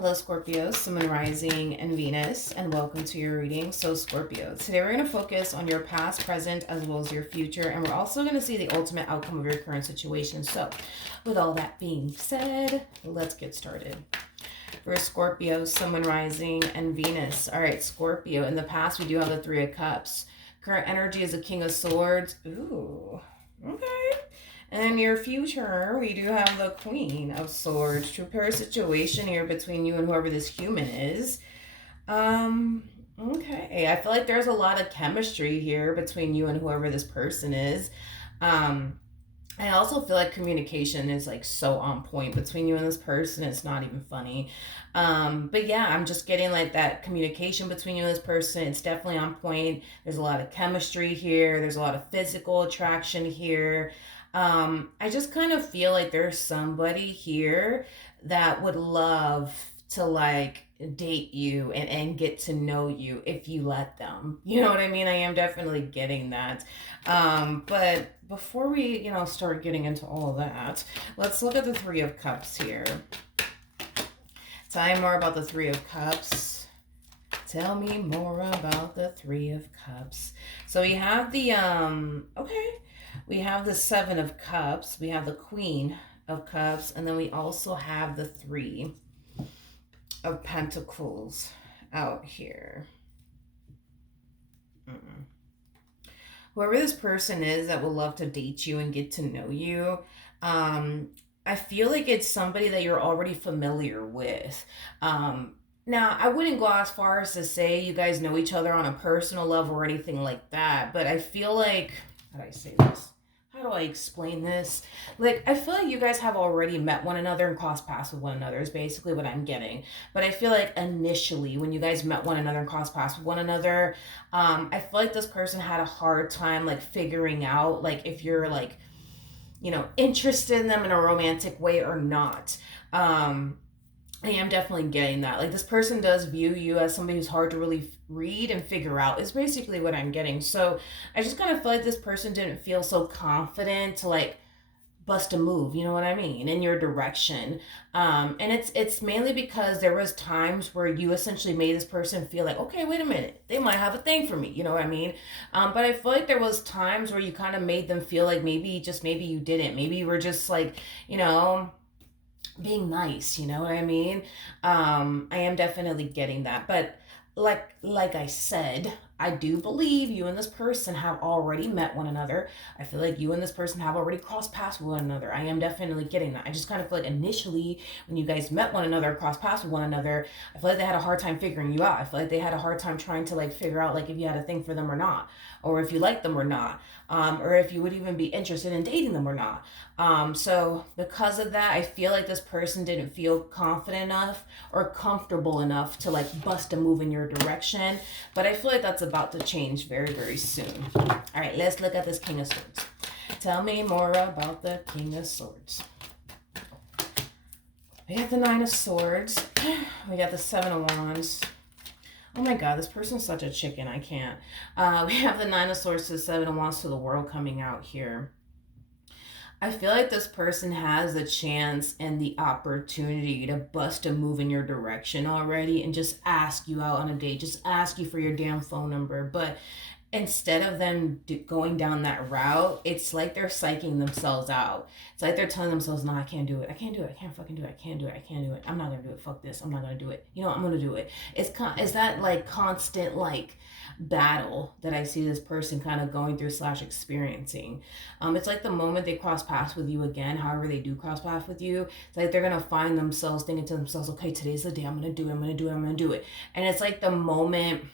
Hello, Scorpio, Sun, Moon, Rising, and Venus, and welcome to your reading. So, Scorpio, today we're going to focus on your past, present, as well as your future, and we're also going to see the ultimate outcome of your current situation. So, with all that being said, let's get started. For Scorpio, Sun, Moon, Rising, and Venus. All right, Scorpio, in the past, we do have the Three of Cups. Current energy is the King of Swords. Ooh, okay. And in your future, we do have the Queen of Swords. True pair situation here between you and whoever this human is. Okay. I feel like there's a lot of chemistry here between you and whoever this person is. I also feel like communication is like so on point between you and this person. It's not even funny. But yeah, I'm just getting like that communication between you and this person. It's definitely on point. There's a lot of chemistry here. There's a lot of physical attraction here. I just kind of feel like there's somebody here that would love to like date you and get to know you if you let them. You know what I mean? I am definitely getting that. But before we, start getting into all of that, let's look at the Three of Cups here. Tell me more about the Three of Cups. Tell me more about the Three of Cups. So we have the, we have the Seven of Cups. We have the Queen of Cups. And then we also have the Three of Pentacles out here. Whoever this person is that would love to date you and get to know you, I feel like it's somebody that you're already familiar with. Now, I wouldn't go as far as to say you guys know each other on a personal level or anything like that, but I feel like, how do I say this? How do I explain this? Like, I feel like you guys have already met one another and crossed paths with one another is basically what I'm getting. But I feel like initially when you guys met one another and crossed paths with one another, I feel like this person had a hard time like figuring out like if you're like, interested in them in a romantic way or not. I am definitely getting that. Like, this person does view you as somebody who's hard to really read and figure out, is basically what I'm getting. So I just kind of feel like this person didn't feel so confident to like bust a move, you know what I mean, in your direction. And it's mainly because there was times where you essentially made this person feel like, okay, wait a minute, they might have a thing for me, you know what I mean? But I feel like there was times where you kind of made them feel like maybe you didn't. Maybe you were just like, being nice, you know what I mean? I am definitely getting that. But like I said, I do believe you and this person have already met one another. I feel like you and this person have already crossed paths with one another. I am definitely getting that. I just kind of feel like initially when you guys met one another, crossed paths with one another, I feel like they had a hard time figuring you out. I feel like they had a hard time trying to like figure out like if you had a thing for them or not, or if you liked them or not, or if you would even be interested in dating them or not. So because of that, I feel like this person didn't feel confident enough or comfortable enough to like bust a move in your direction. But I feel like that's about to change very, very soon. All right, let's look at this King of Swords. Tell me more about the King of Swords. We got the Nine of Swords. We got the Seven of Wands. Oh my God, this person's such a chicken. I can't. We have the Nine of Swords to the Seven of Wands to the World coming out here. I feel like this person has the chance and the opportunity to bust a move in your direction already and just ask you out on a date, just ask you for your damn phone number. But instead of them going down that route, it's like they're psyching themselves out. It's like they're telling themselves, no, I can't do it. I can't do it. I can't fucking do it. I can't do it. I can't do it. I'm not going to do it. Fuck this. I'm not going to do it. I'm going to do it. Is that like constant like battle that I see this person kind of going through / experiencing. It's like the moment they cross paths with you again, however they do cross paths with you, it's like they're going to find themselves thinking to themselves, okay, today's the day, I'm going to do it, I'm going to do it, I'm going to do it. And it's like the moment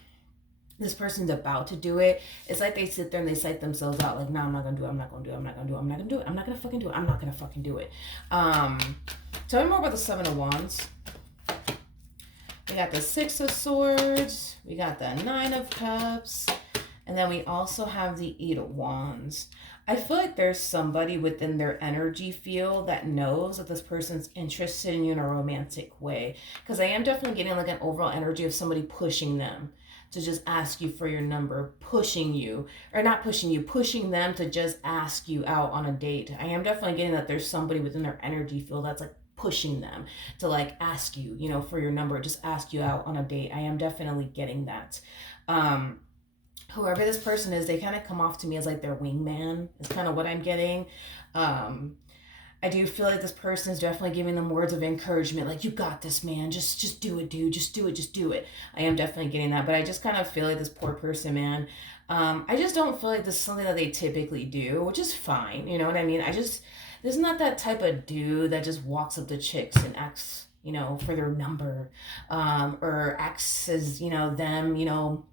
this person's about to do it, it's like they sit there and they psych themselves out like, no, I'm not gonna do it, I'm not gonna do it, I'm not gonna do it, I'm not gonna do it, I'm not gonna fucking do it, I'm not gonna fucking do it. Tell me more about the Seven of Wands. We got the Six of Swords, we got the Nine of Cups, and then we also have the Eight of Wands. I feel like there's somebody within their energy field that knows that this person's interested in you in a romantic way, because I am definitely getting like an overall energy of somebody pushing them to just ask you for your number, pushing you, or not pushing you, pushing them to just ask you out on a date. I am definitely getting that there's somebody within their energy field that's like pushing them to like ask you, you know, for your number, just ask you out on a date. I am definitely getting that. Whoever this person is, they kind of come off to me as like their wingman. It's kind of what I'm getting. Um, I do feel like this person is definitely giving them words of encouragement, like, you got this, man. Just do it, dude. Just do it. I am definitely getting that, but I just kind of feel like this poor person, man. I just don't feel like this is something that they typically do, which is fine. You know what I mean? There's not that type of dude that just walks up to chicks and asks, you know, for their number, or asks as, you know, them, you know,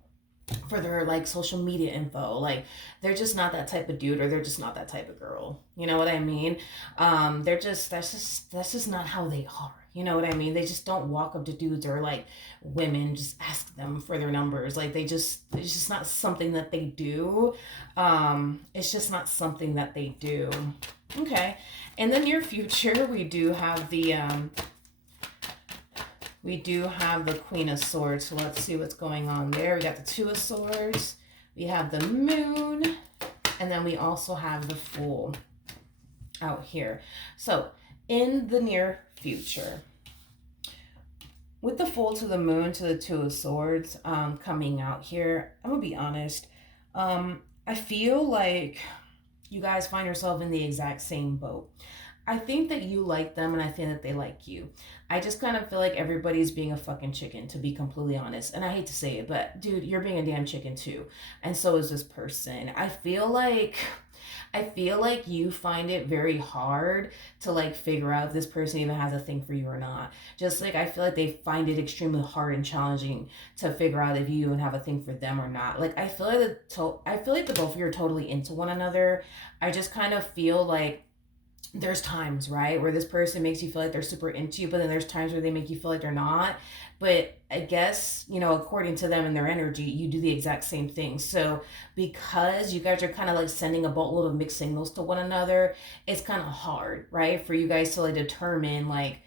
for their like social media info. Like, they're just not that type of dude, or they're just not that type of girl. You know what I mean? They're just that's just not how they are. You know what I mean? They just don't walk up to dudes or like women, just ask them for their numbers. Like, it's just not something that they do. It's just not something that they do. Okay. In the near future, we do have the Queen of Swords, so let's see what's going on there. We got the Two of Swords, we have the Moon, and then we also have the Fool out here. So, in the near future, with the Fool to the Moon to the Two of Swords coming out here, I'm going to be honest, I feel like you guys find yourself in the exact same boat. I think that you like them, and I think that they like you. I just kind of feel like everybody's being a fucking chicken, to be completely honest. And I hate to say it, but dude, you're being a damn chicken too. And so is this person. I feel like you find it very hard to like figure out if this person even has a thing for you or not. Just like I feel like they find it extremely hard and challenging to figure out if you even have a thing for them or not. Like, I feel like the both of you are totally into one another. I just kind of feel like there's times, right, where this person makes you feel like they're super into you, but then there's times where they make you feel like they're not. But I guess, you know, according to them and their energy, you do the exact same thing. So because you guys are kind of like sending a boatload of mixed signals to one another, it's kind of hard, right, for you guys to like determine, like,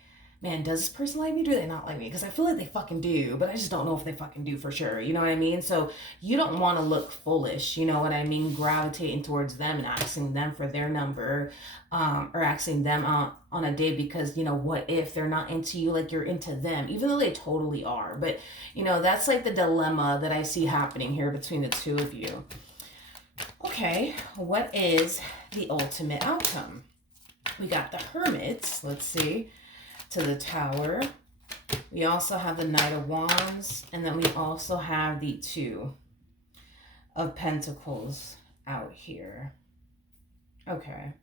man, does this person like me? Do they not like me? Because I feel like they fucking do, but I just don't know if they fucking do for sure. You know what I mean? So you don't want to look foolish, you know what I mean? Gravitating towards them and asking them for their number, or asking them on a date, because, you know, what if they're not into you like you're into them, even though they totally are. But, you know, that's like the dilemma that I see happening here between the two of you. Okay, what is the ultimate outcome? We got the Hermit. Let's see. To the Tower. We also have the Knight of Wands, and then we also have the Two of Pentacles out here. Okay.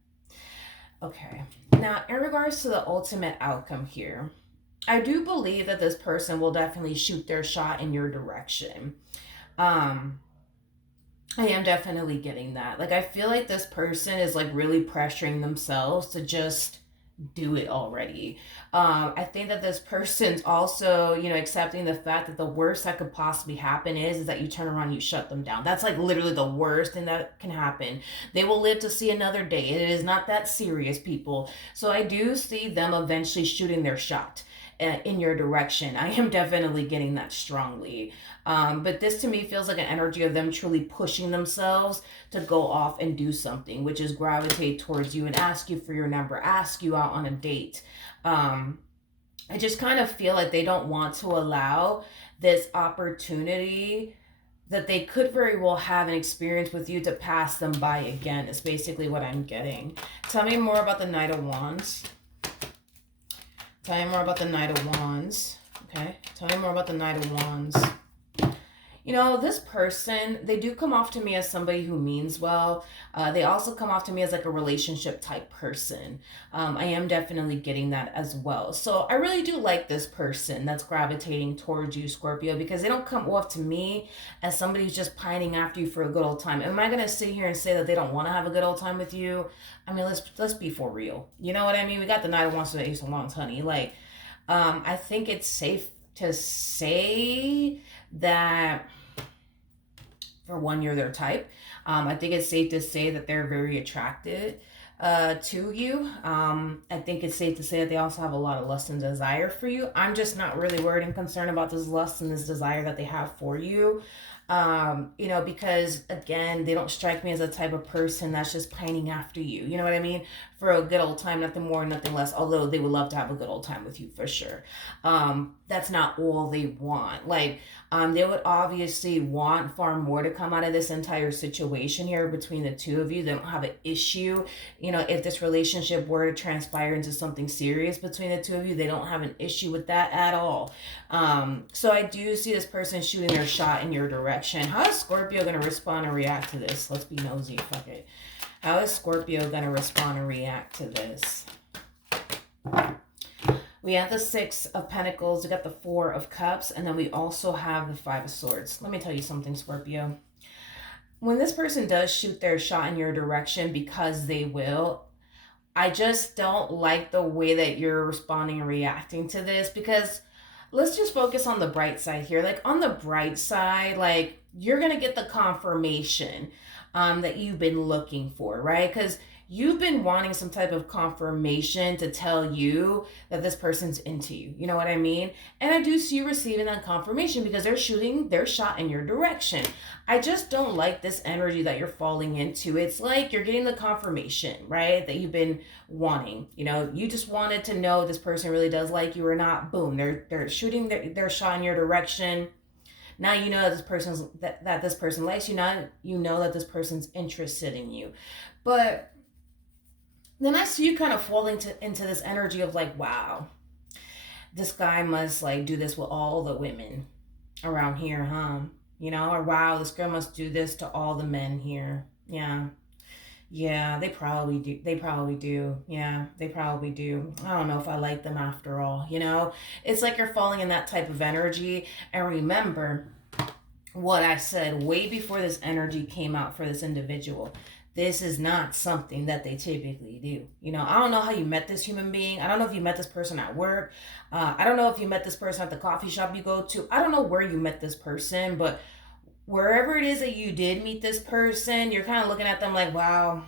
Now, in regards to the ultimate outcome here, I do believe that this person will definitely shoot their shot in your direction. I am definitely getting that. Like, I feel like this person is like really pressuring themselves to just do it already. I think that this person's also, you know, accepting the fact that the worst that could possibly happen is that you turn around, you shut them down. That's like literally the worst thing that can happen. They will live to see another day. It is not that serious, people. So I do see them eventually shooting their shot in your direction. I am definitely getting that strongly. But this to me feels like an energy of them truly pushing themselves to go off and do something, which is gravitate towards you and ask you for your number, ask you out on a date. I just kind of feel like they don't want to allow this opportunity that they could very well have an experience with you to pass them by again, is basically what I'm getting. Tell me more about the Knight of Wands. Tell me more about the Knight of Wands. Okay. Tell me more about the Knight of Wands. You know, this person, they do come off to me as somebody who means well. They also come off to me as like a relationship type person. I am definitely getting that as well. So I really do like this person that's gravitating towards you, Scorpio, because they don't come off to me as somebody who's just pining after you for a good old time. Am I going to sit here and say that they don't want to have a good old time with you? I mean, let's be for real. You know what I mean? We got the Knight of Wands to the Ace of Wands, honey. Like, I think it's safe to say that, for one, you're their type. I think it's safe to say that they're very attracted to you. I think it's safe to say that they also have a lot of lust and desire for you. I'm just not really worried and concerned about this lust and this desire that they have for you. You know, because again, they don't strike me as a type of person that's just pining after you. You know what I mean? For a good old time, nothing more, nothing less. Although they would love to have a good old time with you for sure. That's not all they want. Like, they would obviously want far more to come out of this entire situation here between the two of you. They don't have an issue. You know, if this relationship were to transpire into something serious between the two of you, they don't have an issue with that at all. So I do see this person shooting their shot in your direction. How is Scorpio going to respond and react to this? Let's be nosy. Fuck it. How is Scorpio going to respond and react to this? We have the Six of Pentacles, we got the Four of Cups, and then we also have the Five of Swords. Let me tell you something, Scorpio. When this person does shoot their shot in your direction, because they will, I just don't like the way that you're responding and reacting to this, because let's just focus on the bright side here. Like, on the bright side, like, you're going to get the confirmation that you've been looking for, right? Because you've been wanting some type of confirmation to tell you that this person's into you. You know what I mean? And I do see you receiving that confirmation because they're shooting their shot in your direction. I just don't like this energy that you're falling into. It's like you're getting the confirmation, right? That you've been wanting. You know, you just wanted to know this person really does like you or not. Boom, they're shooting their shot in your direction. Now you know that this person likes you. Now you know that this person's interested in you. But then I see you kind of falling into this energy of like, wow, this guy must like do this with all the women around here, huh? You know, or wow, this girl must do this to all the men here. Yeah. Yeah, they probably do. They probably do. Yeah, they probably do. I don't know if I like them after all, you know? It's like you're falling in that type of energy. And remember what I said way before this energy came out for this individual. This is not something that they typically do. You know, I don't know how you met this human being. I don't know if you met this person at work. I don't know if you met this person at the coffee shop you go to. I don't know where you met this person, but wherever it is that you did meet this person, you're kind of looking at them like, wow,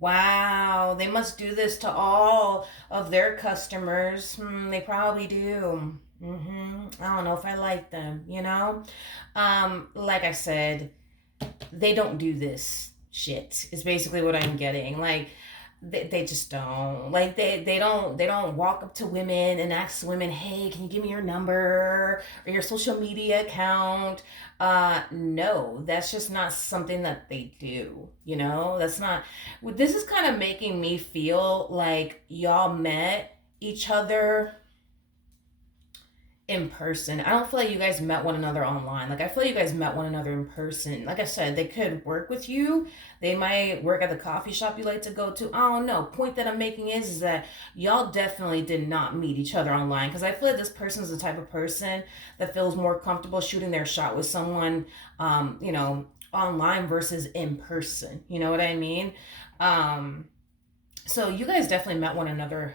wow, they must do this to all of their customers. They probably do. I don't know if I like them, you know? Like I said, they don't do this shit is basically what I'm getting. Like, they just don't like they don't walk up to women and ask women, hey, can you give me your number or your social media account? No, that's just not something that they do, you know. That's not, this is kind of making me feel like y'all met each other in person. I don't feel like you guys met one another online. Like, I feel like you guys met one another in person. Like I said, they could work with you. They might work at the coffee shop you like to go to. I don't know. Point that I'm making is that y'all definitely did not meet each other online, because I feel like this person is the type of person that feels more comfortable shooting their shot with someone, you know, online versus in person. You know what I mean? So you guys definitely met one another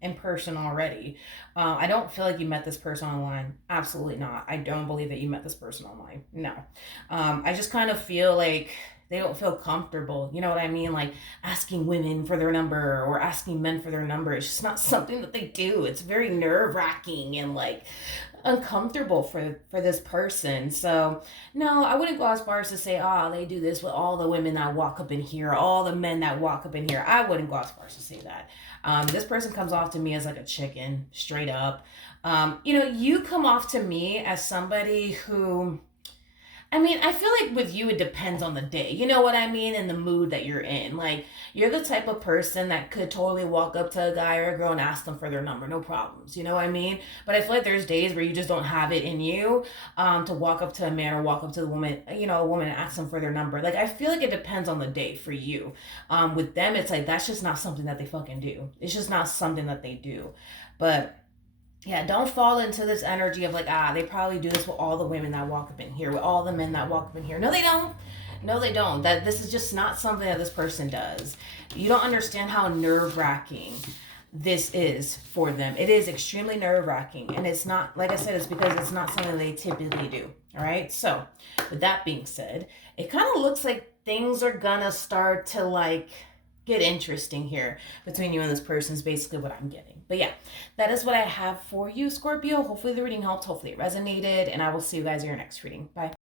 in person already. I don't feel like you met this person online. Absolutely not. I don't believe that you met this person online. No. I just kind of feel like they don't feel comfortable. You know what I mean? Like asking women for their number or asking men for their number. It's just not something that they do. It's very nerve wracking and like uncomfortable for this person. So no, I wouldn't go as far as to say, oh, they do this with all the women that walk up in here, all the men that walk up in here. I wouldn't go as far as to say that. This person comes off to me as like a chicken, straight up. You know, you come off to me as somebody who, I mean, I feel like with you, it depends on the day. You know what I mean? And the mood that you're in. Like, you're the type of person that could totally walk up to a guy or a girl and ask them for their number. No problems. You know what I mean? But I feel like there's days where you just don't have it in you to walk up to a man or walk up to the woman, you know, a woman and ask them for their number. Like, I feel like it depends on the day for you. With them, it's like, that's just not something that they fucking do. It's just not something that they do. But yeah, don't fall into this energy of like, they probably do this with all the women that walk up in here, with all the men that walk up in here. No, they don't. No, they don't. That this is just not something that this person does. You don't understand how nerve-wracking this is for them. It is extremely nerve-wracking. And it's not, like I said, it's because it's not something they typically do. All right? So, with that being said, it kind of looks like things are gonna start to like get interesting here between you and this person is basically what I'm getting. But yeah, that is what I have for you, Scorpio. Hopefully the reading helped. Hopefully it resonated. And I will see you guys in your next reading. Bye.